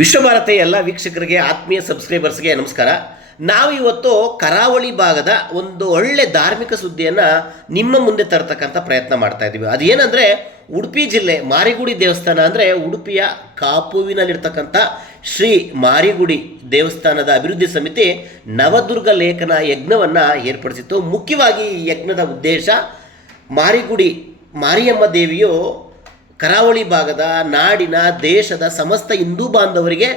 ವಿಶ್ವಭಾರತಿ ಎಲ್ಲ ವೀಕ್ಷಕರಿಗೆ, ಆತ್ಮೀಯ ಸಬ್ಸ್ಕ್ರೈಬರ್ಸ್ಗೆ ನಮಸ್ಕಾರ. ನಾವು ಇವತ್ತು ಕರಾವಳಿ ಭಾಗದ ಒಂದು ಒಳ್ಳೆ ಧಾರ್ಮಿಕ ಸುದ್ದಿಯನ್ನು ನಿಮ್ಮ ಮುಂದೆ ತರ್ತಕ್ಕಂಥ ಪ್ರಯತ್ನ ಮಾಡ್ತಾ ಇದ್ದೀವಿ. ಅದೇನಂದರೆ, ಉಡುಪಿ ಜಿಲ್ಲೆ ಮಾರಿಗುಡಿ ದೇವಸ್ಥಾನ ಅಂದರೆ ಉಡುಪಿಯ ಕಾಪುವಿನಲ್ಲಿರ್ತಕ್ಕಂಥ ಶ್ರೀ ಮಾರಿಗುಡಿ ದೇವಸ್ಥಾನದ ಅಭಿವೃದ್ಧಿ ಸಮಿತಿ ನವದುರ್ಗ ಲೇಖನ ಯಜ್ಞವನ್ನು ಏರ್ಪಡಿಸಿತ್ತು. ಮುಖ್ಯವಾಗಿ ಈ ಯಜ್ಞದ ಉದ್ದೇಶ ಮಾರಿಗುಡಿ ಮಾರಿಯಮ್ಮ ದೇವಿಯು ಕರಾವಳಿ ಭಾಗದ ನಾಡಿನ ದೇಶದ ಸಮಸ್ತ ಹಿಂದೂ ಬಾಂಧವರಿಗೆ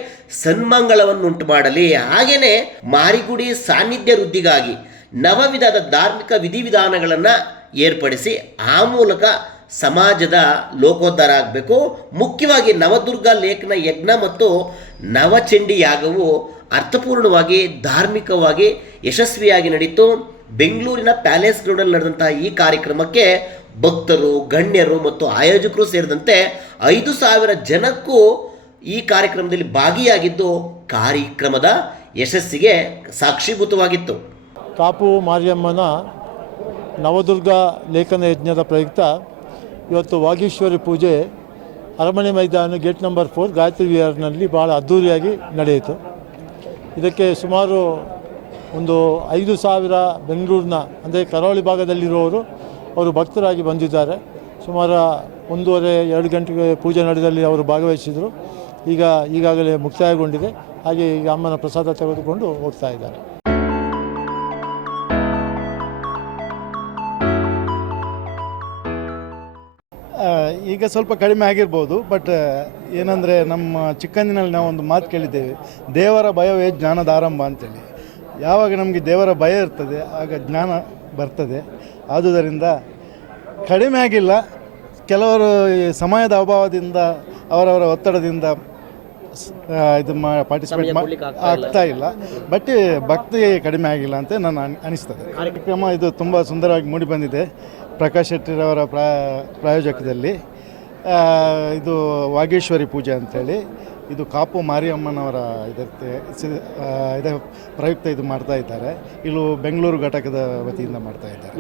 ಸನ್ಮಂಗಳವನ್ನುಂಟು ಮಾಡಲಿ. ಹಾಗೆಯೇ ಮಾರಿಗುಡಿ ಸಾನ್ನಿಧ್ಯ ವೃದ್ಧಿಗಾಗಿ ನವವಿಧದ ಧಾರ್ಮಿಕ ವಿಧಿವಿಧಾನಗಳನ್ನು ಏರ್ಪಡಿಸಿ ಆ ಮೂಲಕ ಸಮಾಜದ ಲೋಕೋದ್ಧಾರ ಆಗಬೇಕು. ಮುಖ್ಯವಾಗಿ ನವದುರ್ಗ ಲೇಖನ ಯಜ್ಞ ಮತ್ತು ನವಚಂಡಿ ಯಾಗವು ಅರ್ಥಪೂರ್ಣವಾಗಿ, ಧಾರ್ಮಿಕವಾಗಿ ಯಶಸ್ವಿಯಾಗಿ ನಡೀತು. ಬೆಂಗಳೂರಿನ ಪ್ಯಾಲೇಸ್ ಗ್ರೌಂಡಲ್ಲಿ ನಡೆದಂತಹ ಈ ಕಾರ್ಯಕ್ರಮಕ್ಕೆ ಭಕ್ತರು, ಗಣ್ಯರು ಮತ್ತು ಆಯೋಜಕರು ಸೇರಿದಂತೆ ಐದು ಸಾವಿರ ಜನಕ್ಕೂ ಈ ಕಾರ್ಯಕ್ರಮದಲ್ಲಿ ಭಾಗಿಯಾಗಿದ್ದು ಕಾರ್ಯಕ್ರಮದ ಯಶಸ್ಸಿಗೆ ಸಾಕ್ಷೀಭೂತವಾಗಿತ್ತು. ಕಾಪು ಮಾರಿಯಮ್ಮನ ನವದುರ್ಗ ಲೇಖನ ಯಜ್ಞದ ಪ್ರಯುಕ್ತ ಇವತ್ತು ವಾಗೀಶ್ವರಿ ಪೂಜೆ ಅರಮನೆ ಮೈದಾನ ಗೇಟ್ ನಂಬರ್ ಫೋರ್ ಗಾಯತ್ರಿ ವಿಹಾರ್ನಲ್ಲಿ ಭಾಳ ಅದ್ಧೂರಿಯಾಗಿ ನಡೆಯಿತು. ಇದಕ್ಕೆ ಸುಮಾರು ಒಂದು ಐದು ಸಾವಿರ ಬೆಂಗಳೂರಿನ, ಅಂದರೆ ಕರಾವಳಿ ಭಾಗದಲ್ಲಿರುವವರು ಅವರು ಭಕ್ತರಾಗಿ ಬಂದಿದ್ದಾರೆ. ಸುಮಾರು ಒಂದೂವರೆ, ಎರಡು ಗಂಟೆಗೆ ಪೂಜೆ ನಡೆದಲ್ಲಿ ಅವರು ಭಾಗವಹಿಸಿದರು. ಈಗ ಈಗಾಗಲೇ ಮುಕ್ತಾಯಗೊಂಡಿದೆ. ಹಾಗೆ ಈಗ ಅಮ್ಮನ ಪ್ರಸಾದ ತೆಗೆದುಕೊಂಡು ಹೋಗ್ತಾ ಇದ್ದಾರೆ. ಈಗ ಸ್ವಲ್ಪ ಕಡಿಮೆ ಆಗಿರ್ಬೋದು, ಬಟ್ ಏನಂದರೆ ನಮ್ಮ ಚಿಕ್ಕಂದಿನಲ್ಲಿ ನಾವು ಒಂದು ಮಾತು ಕೇಳಿದ್ದೇವೆ. ದೇವರ ಭಯವೇ ಜ್ಞಾನದ ಆರಂಭ ಅಂತೇಳಿ. ಯಾವಾಗ ನಮಗೆ ದೇವರ ಭಯ ಇರ್ತದೆ, ಆಗ ಜ್ಞಾನ ಬರ್ತದೆ. ಆದುದರಿಂದ ಕಡಿಮೆ ಆಗಿಲ್ಲ. ಕೆಲವರು ಈ ಸಮಯದ ಅಭಾವದಿಂದ ಅವರವರ ಒತ್ತಡದಿಂದ ಇದು ಮಾ ಪಾರ್ಟಿಸಿಪೇಟ್ ಆಗ್ತಾ ಇಲ್ಲ. ಬಟ್ ಭಕ್ತಿ ಕಡಿಮೆ ಆಗಿಲ್ಲ ಅಂತ ನನ್ನ ಅನ್- ಅನಿಸ್ತದೆ. ಕಾರ್ಯಕ್ರಮ ಇದು ತುಂಬ ಸುಂದರವಾಗಿ ಮೂಡಿ ಬಂದಿದೆ. ಪ್ರಕಾಶ್ ಶೆಟ್ಟಿರವರ ಪ್ರಾ ಪ್ರಾಯೋಜಕದಲ್ಲಿ. ಇದು ವಾಗೇಶ್ವರಿ ಪೂಜೆ ಅಂತೇಳಿ ಇದು ಕಾಪು ಮಾರಿಯಮ್ಮನವರ ಇದಕ್ಕೆ ಇದೇ ಪ್ರಯುಕ್ತ ಇದು ಮಾಡ್ತಾ ಇದ್ದಾರೆ. ಇಲ್ಲೂ ಬೆಂಗಳೂರು ಘಟಕದ ವತಿಯಿಂದ ಮಾಡ್ತಾ ಇದ್ದಾರೆ.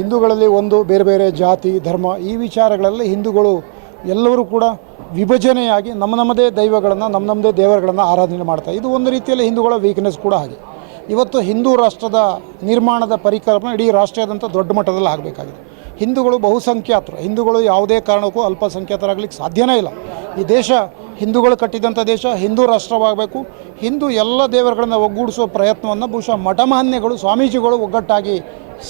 ಹಿಂದೂಗಳಲ್ಲಿ ಒಂದು, ಬೇರೆ ಬೇರೆ ಜಾತಿ, ಧರ್ಮ, ಈ ವಿಚಾರಗಳಲ್ಲಿ ಹಿಂದೂಗಳು ಎಲ್ಲರೂ ಕೂಡ ವಿಭಜನೆಯಾಗಿ ನಮ್ಮ ನಮ್ಮದೇ ದೈವಗಳನ್ನು, ನಮ್ಮ ನಮ್ಮದೇ ದೇವರುಗಳನ್ನು ಆರಾಧನೆ ಮಾಡ್ತಾರೆ ಇದು ಒಂದು ರೀತಿಯಲ್ಲಿ ಹಿಂದೂಗಳ ವೀಕ್ನೆಸ್ ಕೂಡ ಹಾಗೆ. ಇವತ್ತು ಹಿಂದೂ ರಾಷ್ಟ್ರದ ನಿರ್ಮಾಣದ ಪರಿಕಲ್ಪನೆ ಇಡೀ ರಾಷ್ಟ್ರದಂಥ ದೊಡ್ಡ ಮಟ್ಟದಲ್ಲಿ ಆಗಬೇಕಾಗಿದೆ. ಹಿಂದೂಗಳು ಬಹುಸಂಖ್ಯಾತರು. ಹಿಂದೂಗಳು ಯಾವುದೇ ಕಾರಣಕ್ಕೂ ಅಲ್ಪಸಂಖ್ಯಾತರಾಗಲಿಕ್ಕೆ ಸಾಧ್ಯನೇ ಇಲ್ಲ. ಈ ದೇಶ ಹಿಂದೂಗಳು ಕಟ್ಟಿದಂಥ ದೇಶ ಹಿಂದೂ ರಾಷ್ಟ್ರವಾಗಬೇಕು. ಹಿಂದೂ ಎಲ್ಲ ದೇವರುಗಳನ್ನು ಒಗ್ಗೂಡಿಸುವ ಪ್ರಯತ್ನವನ್ನು ಬಹುಶಃ ಮಠಮಾನ್ಯಗಳು ಸ್ವಾಮೀಜಿಗಳು ಒಗ್ಗಟ್ಟಾಗಿ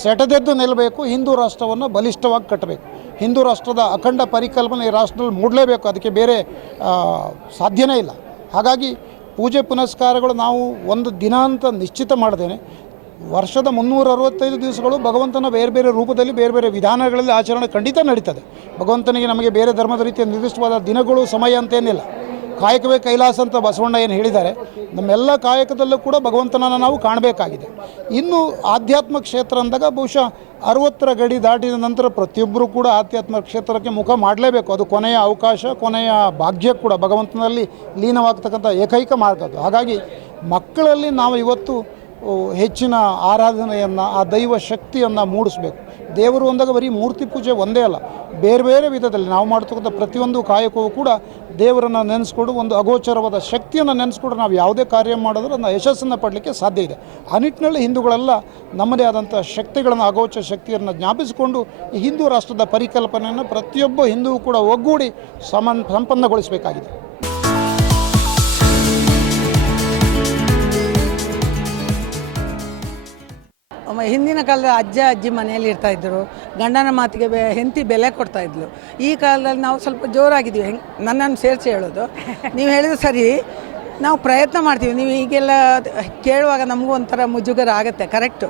ಸೆಟದೆದ್ದು ನಿಲ್ಲಬೇಕು. ಹಿಂದೂ ರಾಷ್ಟ್ರವನ್ನು ಬಲಿಷ್ಠವಾಗಿ ಕಟ್ಟಬೇಕು. ಹಿಂದೂ ರಾಷ್ಟ್ರದ ಅಖಂಡ ಪರಿಕಲ್ಪನೆ ಈ ರಾಷ್ಟ್ರದಲ್ಲಿ ಮೂಡಲೇಬೇಕು. ಅದಕ್ಕೆ ಬೇರೆ ಸಾಧ್ಯನೇ ಇಲ್ಲ. ಹಾಗಾಗಿ ಪೂಜೆ ಪುನಸ್ಕಾರಗಳು ನಾವು ಒಂದು ದಿನ ಅಂತ ನಿಶ್ಚಿತ ಮಾಡದೇನೆ. ವರ್ಷದ ಮುನ್ನೂರ ಅರವತ್ತೈದು ದಿವಸಗಳು ಭಗವಂತನ ಬೇರೆ ಬೇರೆ ರೂಪದಲ್ಲಿ ಬೇರೆ ಬೇರೆ ವಿಧಾನಗಳಲ್ಲಿ ಆಚರಣೆ ಖಂಡಿತ ನಡೀತದೆ. ಭಗವಂತನಿಗೆ ನಮಗೆ ಬೇರೆ ಧರ್ಮದ ರೀತಿಯ ನಿರ್ದಿಷ್ಟವಾದ ದಿನಗಳು, ಸಮಯ ಅಂತೇನಿಲ್ಲ ಕಾಯಕವೇ ಕೈಲಾಸ ಅಂತ ಬಸವಣ್ಣ ಏನು ಹೇಳಿದ್ದಾರೆ, ನಮ್ಮೆಲ್ಲ ಕಾಯಕದಲ್ಲೂ ಕೂಡ ಭಗವಂತನನ್ನು ನಾವು ಕಾಣಬೇಕಾಗಿದೆ. ಇನ್ನು ಆಧ್ಯಾತ್ಮ ಕ್ಷೇತ್ರ ಅಂದಾಗ ಬಹುಶಃ ಅರವತ್ತರ ಗಡಿ ದಾಟಿದ ನಂತರ ಪ್ರತಿಯೊಬ್ಬರೂ ಕೂಡ ಆಧ್ಯಾತ್ಮ ಕ್ಷೇತ್ರಕ್ಕೆ ಮುಖ ಮಾಡಲೇಬೇಕು. ಅದು ಕೊನೆಯ ಅವಕಾಶ, ಕೊನೆಯ ಭಾಗ್ಯ ಕೂಡ ಭಗವಂತನಲ್ಲಿ ಲೀನವಾಗ್ತಕ್ಕಂಥ ಏಕೈಕ ಮಾರ್ಗ ಅದು. ಹಾಗಾಗಿ ಮಕ್ಕಳಲ್ಲಿ ನಾವು ಇವತ್ತು ಹೆಚ್ಚಿನ ಆರಾಧನೆಯನ್ನು, ಆ ದೈವ ಶಕ್ತಿಯನ್ನು ಮೂಡಿಸ್ಬೇಕು. ದೇವರು ಅಂದಾಗ ಬರೀ ಮೂರ್ತಿ ಪೂಜೆ ಒಂದೇ ಅಲ್ಲ, ಬೇರೆ ಬೇರೆ ವಿಧದಲ್ಲಿ ನಾವು ಮಾಡ್ತಕ್ಕಂಥ ಪ್ರತಿಯೊಂದು ಕಾಯಕವೂ ಕೂಡ ದೇವರನ್ನು ನೆನೆಸ್ಕೊಂಡು ಒಂದು ಅಗೋಚರವಾದ ಶಕ್ತಿಯನ್ನು ನೆನೆಸ್ಕೊಂಡು ನಾವು ಯಾವುದೇ ಕಾರ್ಯ ಮಾಡಿದ್ರೂ ಅದನ್ನು ಯಶಸ್ಸನ್ನು ಪಡಲಿಕ್ಕೆ ಸಾಧ್ಯ ಇದೆ. ಆ ನಿಟ್ಟಿನಲ್ಲಿ ಹಿಂದೂಗಳೆಲ್ಲ ನಮ್ಮದೇ ಆದಂಥ ಶಕ್ತಿಗಳನ್ನು, ಅಗೋಚರ ಶಕ್ತಿಯನ್ನು ಜ್ಞಾಪಿಸಿಕೊಂಡು ಈ ಹಿಂದೂ ರಾಷ್ಟ್ರದ ಪರಿಕಲ್ಪನೆಯನ್ನು ಪ್ರತಿಯೊಬ್ಬ ಹಿಂದೂ ಕೂಡ ಒಗ್ಗೂಡಿ ಸಮನ್, ಸಂಪನ್ನಗೊಳಿಸಬೇಕಾಗಿದೆ. ಹಿಂದಿನ ಕಾಲದ ಅಜ್ಜ, ಅಜ್ಜಿ ಮನೆಯಲ್ಲಿ ಇರ್ತಾ ಇದ್ದರು. ಗಂಡನ ಮಾತಿಗೆ ಬೆ, ಹೆಂಡತಿ ಬೆಲೆ ಕೊಡ್ತಾ ಇದ್ಲು. ಈ ಕಾಲದಲ್ಲಿ ನಾವು ಸ್ವಲ್ಪ ಜೋರಾಗಿದ್ದೀವಿ. ಹೆಂಗೆ, ನನ್ನನ್ನು ಸೇರಿಸಿ ಹೇಳೋದು. ನೀವು ಹೇಳಿದ್ರೆ ಸರಿ, ನಾವು ಪ್ರಯತ್ನ ಮಾಡ್ತೀವಿ. ನೀವು ಈಗೆಲ್ಲ ಕೇಳುವಾಗ ನಮಗೂ ಒಂಥರ ಮುಜುಗರ ಆಗುತ್ತೆ. ಕರೆಕ್ಟು.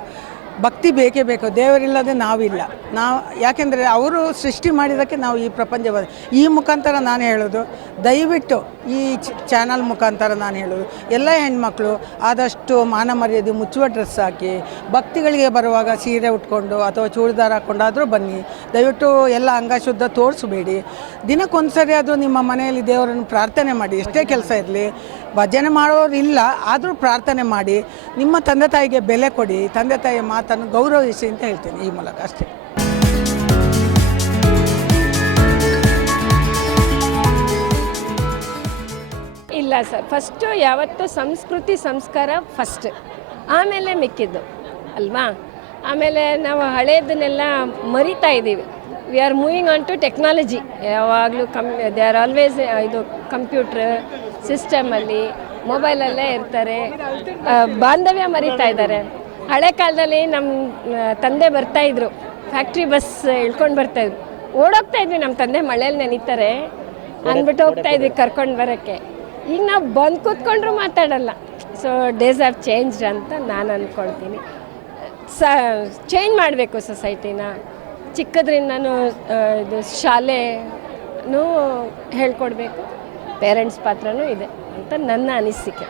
ಭಕ್ತಿ ಬೇಕೇ ಬೇಕು, ದೇವರಿಲ್ಲದೆ ನಾವಿಲ್ಲ. ನಾವು ಯಾಕೆಂದರೆ ಅವರು ಸೃಷ್ಟಿ ಮಾಡಿದ್ದಕ್ಕೆ ನಾವು ಈ ಪ್ರಪಂಚ ಈ ಮುಖಾಂತರ ನಾನು ಹೇಳೋದು, ದಯವಿಟ್ಟು ಈ ಚಾನಲ್ ಮುಖಾಂತರ ನಾನು ಹೇಳೋದು. ಎಲ್ಲ ಹೆಣ್ಮಕ್ಳು ಆದಷ್ಟು ಮಾನ ಮರ್ಯಾದೆ, ಮುಚ್ಚುವ ಡ್ರೆಸ್ ಹಾಕಿ, ಭಕ್ತಿಗಳಿಗೆ ಬರುವಾಗ ಸೀರೆ ಉಟ್ಕೊಂಡು ಅಥವಾ ಚೂಡಿದಾರ ಹಾಕ್ಕೊಂಡಾದರೂ ಬನ್ನಿ. ದಯವಿಟ್ಟು ಎಲ್ಲ ಅಂಗಶುದ್ಧ ತೋರಿಸಬೇಡಿ. ದಿನಕ್ಕೊಂದು ಸರಿ ಆದರೂ ನಿಮ್ಮ ಮನೆಯಲ್ಲಿ ದೇವರನ್ನು ಪ್ರಾರ್ಥನೆ ಮಾಡಿ. ಎಷ್ಟೇ ಕೆಲಸ ಇರಲಿ, ಭಜನೆ ಮಾಡೋರು ಇಲ್ಲ, ಆದರೂ ಪ್ರಾರ್ಥನೆ ಮಾಡಿ. ನಿಮ್ಮ ತಂದೆ ತಾಯಿಗೆ ಬೆಲೆ ಕೊಡಿ, ತಂದೆ ತಾಯಿಯ ಆತನ ಗೌರವಿಸಿ ಅಂತ ಹೇಳ್ತೇನೆ ಈ ಮೂಲಕ ಅಷ್ಟೇ. ಇಲ್ಲ ಸರ್ ಫಸ್ಟು ಯಾವತ್ತೂ ಸಂಸ್ಕೃತಿ ಸಂಸ್ಕಾರ ಫಸ್ಟ್ ಆಮೇಲೆ ಮಿಕ್ಕಿದ್ದು, ಅಲ್ವಾ? ಆಮೇಲೆ ನಾವು ಹಳೇದನ್ನೆಲ್ಲ ಮರಿತಾ ಇದ್ದೀವಿ. We are moving on to technology ಯಾವಾಗಲೂ ಕಮ್ ದೇ ಆರ್ ಆಲ್ವೇಸ್ ಇದು ಕಂಪ್ಯೂಟ್ರ್ ಸಿಸ್ಟಮಲ್ಲಿ ಮೊಬೈಲಲ್ಲೇ ಇರ್ತಾರೆ. ಬಾಂಧವ್ಯ ಮರಿತಾ ಇದ್ದಾರೆ. ಹಳೆ ಕಾಲದಲ್ಲಿ ನಮ್ಮ ತಂದೆ ತಂದೆ ಬರ್ತಾಯಿದ್ರು ಫ್ಯಾಕ್ಟ್ರಿ ಬಸ್ ಇಳ್ಕೊಂಡು ಬರ್ತಾಯಿದ್ರು ಓಡೋಗ್ತಾ ಇದ್ವಿ ನಮ್ಮ ತಂದೆ ಮಳೇಲಿ ನೆನೀತಾರೆ. ಅಂದ್ಬಿಟ್ಟು ಹೋಗ್ತಾ ಇದ್ವಿ ಕರ್ಕೊಂಡು ಬರೋಕ್ಕೆ. ಈಗ ನಾವು ಬಂದು ಕೂತ್ಕೊಂಡ್ರು ಮಾತಾಡಲ್ಲ. ಸೊ ಡೇಸ್ ಆರ್ ಚೇಂಜ್ಡ್ ಅಂತ ನಾನು ಅಂದ್ಕೊಳ್ತೀನಿ ಸ ಚೇಂಜ್ ಮಾಡಬೇಕು ಸೊಸೈಟಿನ ಚಿಕ್ಕದ್ರಿಂದನೂ ಇದು ಶಾಲೆನೂ ಹೇಳ್ಕೊಡ್ಬೇಕು. ಪೇರೆಂಟ್ಸ್ ಪಾತ್ರನೂ ಇದೆ ಅಂತ ನನ್ನ ಅನಿಸಿಕೆ.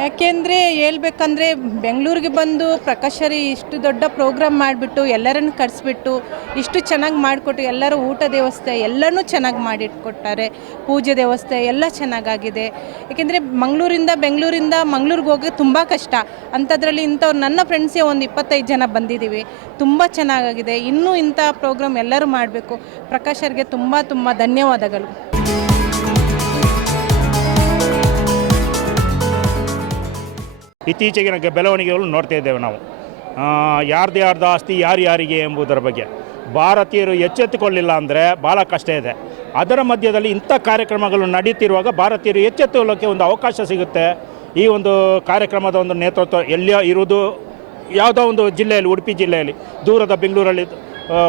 ಯಾಕೆಂದರೆ ಹೇಳ್ಬೇಕಂದ್ರೆ ಬೆಂಗಳೂರಿಗೆ ಬಂದು ಪ್ರಕಾಶರಿ ಇಷ್ಟು ದೊಡ್ಡ ಪ್ರೋಗ್ರಾಮ್ ಮಾಡಿಬಿಟ್ಟು ಎಲ್ಲರನ್ನು ಕರೆಸ್ಬಿಟ್ಟು ಇಷ್ಟು ಚೆನ್ನಾಗಿ ಮಾಡಿಕೊಟ್ಟು ಎಲ್ಲರೂ ಊಟ ವ್ಯವಸ್ಥೆ ಎಲ್ಲನೂ ಚೆನ್ನಾಗಿ ಮಾಡಿಟ್ಕೊಟ್ಟಾರೆ. ಪೂಜೆ ವ್ಯವಸ್ಥೆ ಎಲ್ಲ ಚೆನ್ನಾಗಾಗಿದೆ. ಏಕೆಂದರೆ ಮಂಗಳೂರಿಂದ ಬೆಂಗಳೂರಿಂದ ಮಂಗಳೂರಿಗೆ ಹೋಗೋಕೆ ತುಂಬ ಕಷ್ಟ. ಅಂಥದ್ರಲ್ಲಿ ಇಂಥವ್ರು ನನ್ನ ಫ್ರೆಂಡ್ಸೇ ಒಂದು ಇಪ್ಪತ್ತೈದು ಜನ ಬಂದಿದ್ದೀವಿ ತುಂಬ ಚೆನ್ನಾಗಾಗಿದೆ. ಇನ್ನೂ ಇಂಥ ಪ್ರೋಗ್ರಾಮ್ ಎಲ್ಲರೂ ಮಾಡಬೇಕು. ಪ್ರಕಾಶರ್ಗೆ ತುಂಬ ತುಂಬ ಧನ್ಯವಾದಗಳು. ಇತ್ತೀಚೆಗಿನ ಬೆಳವಣಿಗೆಗಳು ನೋಡ್ತಾ ಇದ್ದೇವೆ ನಾವು. ಯಾರ್ದು ಯಾರ್ದು ಆಸ್ತಿ, ಯಾರು ಯಾರಿಗೆ ಎಂಬುದರ ಬಗ್ಗೆ. ಭಾರತೀಯರು ಎಚ್ಚೆತ್ತುಕೊಳ್ಳಿಲ್ಲ ಅಂದರೆ ಭಾಳ ಕಷ್ಟ ಇದೆ. ಅದರ ಮಧ್ಯದಲ್ಲಿ ಇಂಥ ಕಾರ್ಯಕ್ರಮಗಳು ನಡೀತಿರುವಾಗ ಭಾರತೀಯರು ಎಚ್ಚೆತ್ತುಕೊಳ್ಳೋಕ್ಕೆ ಒಂದು ಅವಕಾಶ ಸಿಗುತ್ತೆ. ಈ ಒಂದು ಕಾರ್ಯಕ್ರಮದ ಒಂದು ನೇತೃತ್ವ ಎಲ್ಲಿಯ ಇರುವುದು, ಯಾವುದೋ ಒಂದು ಜಿಲ್ಲೆಯಲ್ಲಿ, ಉಡುಪಿ ಜಿಲ್ಲೆಯಲ್ಲಿ, ದೂರದ ಬೆಂಗಳೂರಲ್ಲಿ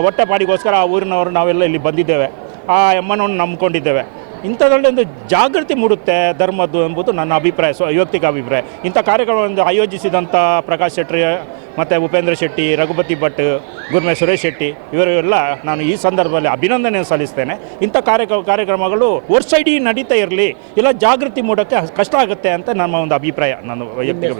ಹೊಟ್ಟೆಪಾಡಿಗೋಸ್ಕರ ಆ ಊರಿನವರು ನಾವೆಲ್ಲ ಇಲ್ಲಿ ಬಂದಿದ್ದೇವೆ. ಆ ಎಮ್ಮನವನ್ನು ನಂಬ್ಕೊಂಡಿದ್ದೇವೆ. ಇಂಥದ್ರಲ್ಲಿ ಒಂದು ಜಾಗೃತಿ ಮೂಡುತ್ತೆ ಧರ್ಮದ್ದು ಎಂಬುದು ನನ್ನ ಅಭಿಪ್ರಾಯ ಸ್ವ ವೈಯಕ್ತಿಕ ಅಭಿಪ್ರಾಯ. ಇಂಥ ಕಾರ್ಯಕ್ರಮವನ್ನು ಆಯೋಜಿಸಿದಂಥ ಪ್ರಕಾಶ್ ಶೆಟ್ಟಿ ಮತ್ತು ಉಪೇಂದ್ರ ಶೆಟ್ಟಿ ರಘುಪತಿ ಭಟ್ ಗುರ್ಮೆ ಸುರೇಶ್ ಶೆಟ್ಟಿ ಇವರೆಲ್ಲ ನಾನು ಈ ಸಂದರ್ಭದಲ್ಲಿ ಅಭಿನಂದನೆ ಸಲ್ಲಿಸ್ತೇನೆ. ಇಂಥ ಕಾರ್ಯಕ್ರಮ ಕಾರ್ಯಕ್ರಮಗಳು ವರ್ಷ ಇಡೀ ನಡೀತಾ ಇರಲಿ ಇಲ್ಲ ಜಾಗೃತಿ ಮೂಡೋಕ್ಕೆ ಕಷ್ಟ ಆಗುತ್ತೆ ಅಂತ ನಮ್ಮ ಒಂದು ಅಭಿಪ್ರಾಯ ನಾನು ವೈಯಕ್ತಿಕ